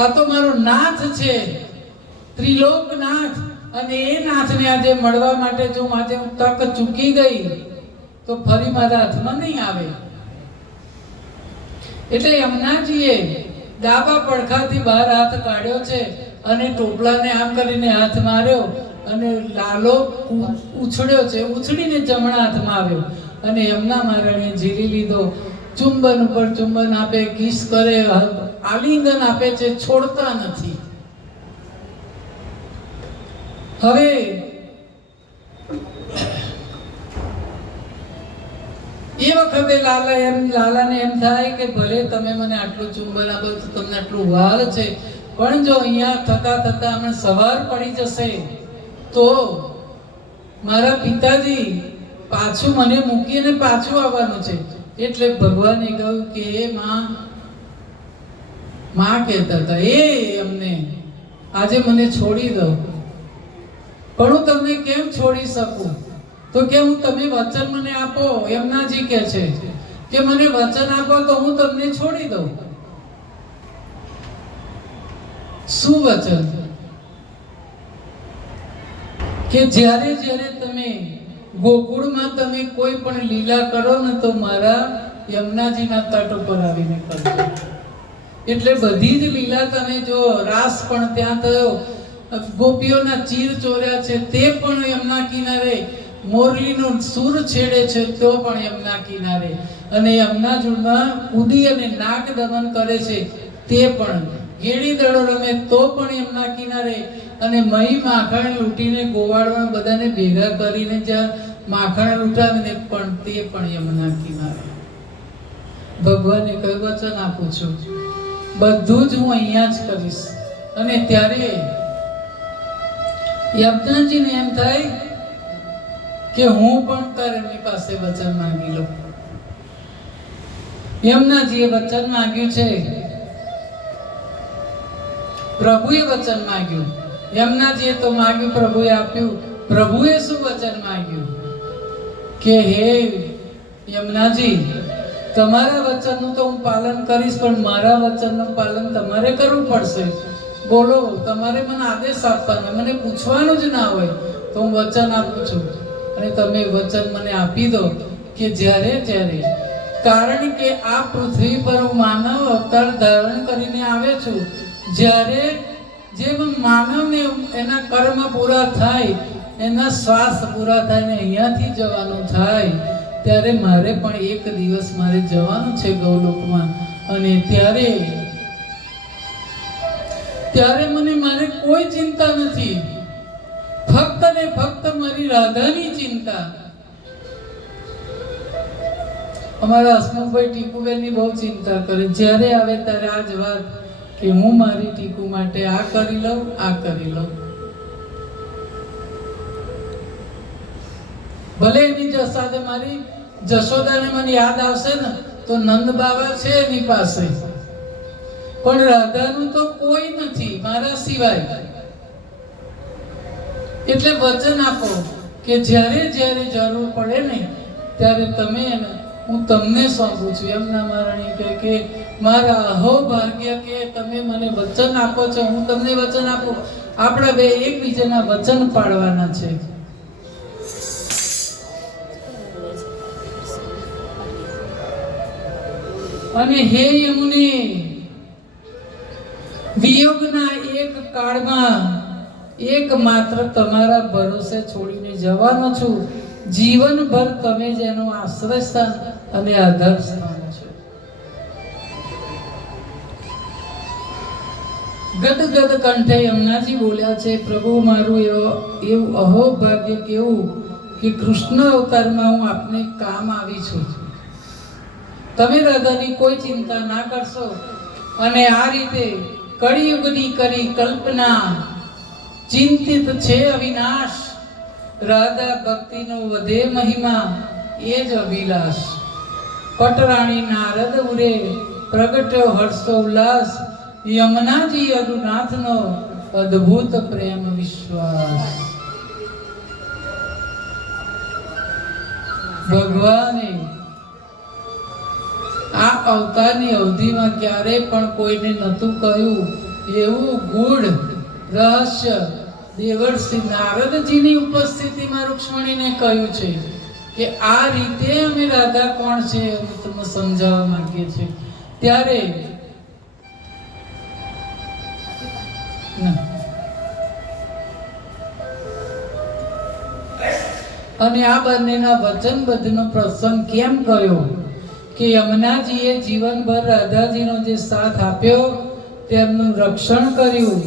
આ તો મારો નાથ છે, ત્રિલોકનાથ. અને એ નાથને આજે મળવા માટે જો આજે હું તક ચૂકી ગઈ તો ફરી મારા હાથમાં નહીં આવે. એટલે યમુનાજીએ ડાબા પડખાથી બહાર હાથ કાઢ્યો છે અને ટોપલાને આમ કરીને હાથ માર્યો અને લાલો ઉછળ્યો છે, ઉછળીને જમણા હાથમાં આવ્યો અને યમુના મહારાણીએ ઝીલી લીધો. ચુંબન ઉપર ચુંબન આપે, કિસ કરે, આલિંગન આપે છે, છોડતા નથી. હવે એ વખતે લાલાને એમ થાય કે ભલે તમે મને આટલું ચુંબન આપો, તમને આટલું વાલ છે, પણ જો અહીંયા થતા થતા હમણાં સવાર પડી જશે તો મારા પિતાજી પાછું મને મૂકીને પાછું આવવાનું છે. એટલે ભગવાને કહ્યું કે માં કહેતા હતા એ અમને આજે મને છોડી દો. પણ હું તમને કેમ છોડી શકું? તો કે હું તમે વચન મને આપો. યમુનાજી કહે છે કે મને વચન આપો તો હું તમને છોડી દઉં. શું વચન? કે જ્યારે જ્યારે તમે ગોકુળમાં તમે કોઈ પણ લીલા કરો ને તો મારા યમુનાજીના તટ ઉપર આવીને કરજો. એટલે બધી જ લીલા તમે જો, રાસ પણ ત્યાં થયો, ગોપીઓના ચીર ચોર્યા છે તે પણ યમુના કિનારે, મોરલીનો સૂર છેડે છે તો પણ યમુના કિનારે, અને યમુના જળમાં કૂદી અને નાગ દમન કરે છે તે પણ, ગેડી દડો રમે તો પણ યમુના કિનારે, અને મહી માખણ લૂંટીને ગોવાળમાં બધાને ભેગા કરીને જ્યાં માખણ લૂંટાવીને પણ તે પણ યમુના કિનારે. ભગવાને કહ્યું વચન આપું છું બધું જ હું અહીંયા જ કરીશ. અને ત્યારે યમુનાજીને એમ થાય કે હું પણ તારી પાસે વચન માંગી લઉં. યમુનાજીએ વચન માંગ્યું છે, પ્રભુએ વચન માંગ્યું. યમુનાજીએ તો માંગ્યું, પ્રભુએ આપ્યું. પ્રભુએ શું વચન માંગ્યું કે હે યમુનાજી, તમારા વચનનું તો હું પાલન કરીશ, પણ મારા વચનનું પાલન તમારે કરવું પડશે. બોલો, તમારે મને આદેશ આપવાનો, મને પૂછવાનું જ ના હોય તો હું વચન આપું છું. અને તમે વચન મને આપી દો કે જ્યારે જ્યારે, કારણ કે આ પૃથ્વી પર હું માનવ અવતાર ધારણ કરીને આવ્યો છું, જ્યારે જેમ માનવને એના કર્મ પૂરા થાય, એના શ્વાસ પૂરા થાય ને અહીંયાથી જવાનું થાય, ત્યારે મારે પણ એક દિવસ મારે જવાનું છે ગૌલોકમાં. અને ત્યારે મારે કોઈ ચિંતા નથી, ફક્ત ને ફક્ત મારી રાધાની ચિંતા. અમારા હસમુખભાઈ ટીકુબેનની બહુ ચિંતા કરે, જ્યારે આવે ત્યારે આ જ વાત કે હું મારી ટીકુ માટે આ કરી લઉં, આ કરી લઉં. ભલે એની સાથે મારી જશોદાને મને યાદ આવશે ને તો નંદ બાબા છે એની પાસે, પણ રાધાનું તો કોઈ નથી મારા સિવાય. એટલે વચન આપો કે જ્યારે જ્યારે જરૂર પડે ને ત્યારે તમે, હું તમને સોંપું છું. યમુના મહારાણી કહે કે મારા અહો ભાગ્ય કે તમે મને વચન આપો છો, હું તમને વચન આપું. આપણે બે એકબીજાના વચન પાળવાના છે. અને હે યમુને, વિયોગના એક કાળમાં એક માત્ર તમારા ભરોસે છોડીને જવાનો છું. જીવનભર તમે જ એનું આશ્રય સ્થાન અને આધાર સ્થાન છો. ગદગદ કંઠે યમુનાજી બોલ્યા છે, પ્રભુ મારું એવું અહોભાગ્ય કેવું કે કૃષ્ણ અવતારમાં હું આપને કામ આવી છું. તમે રાધાની કોઈ ચિંતા ના કરશો. અને આ રીતે કળિયુગની કરી કલ્પના, ચિંતિત છે અવિનાશ. રાધા ભક્તિનો વધે મહિમા, એ જ અભિલાષ. પટરાણી નારદ ઉરે, પ્રગટ્યો હર્ષો ઉલ્લાસ. યમુનાજી અરુનાથનો અદ્ભુત પ્રેમ વિશ્વાસ. ભગવાને આ અવતારની અવધિમાં ક્યારે પણ કોઈને નહોતું કહ્યું એવું ગૂઢ રહસ્ય દેવર્ષિ નારદજીની ઉપસ્થિતિમાં રૂક્ષ્મણીને કહ્યું છે કે આ રીતે અમે રાધા કોણ છે અમે તમને સમજાવવા માંગીએ છીએ. ત્યારે અને આ બંનેના વચનબદ્ધનો પ્રસંગ કેમ કયો કે યમુનાજીએ જીવનભર રાધાજીનો જે સાથ આપ્યો તેમનું રક્ષણ કર્યું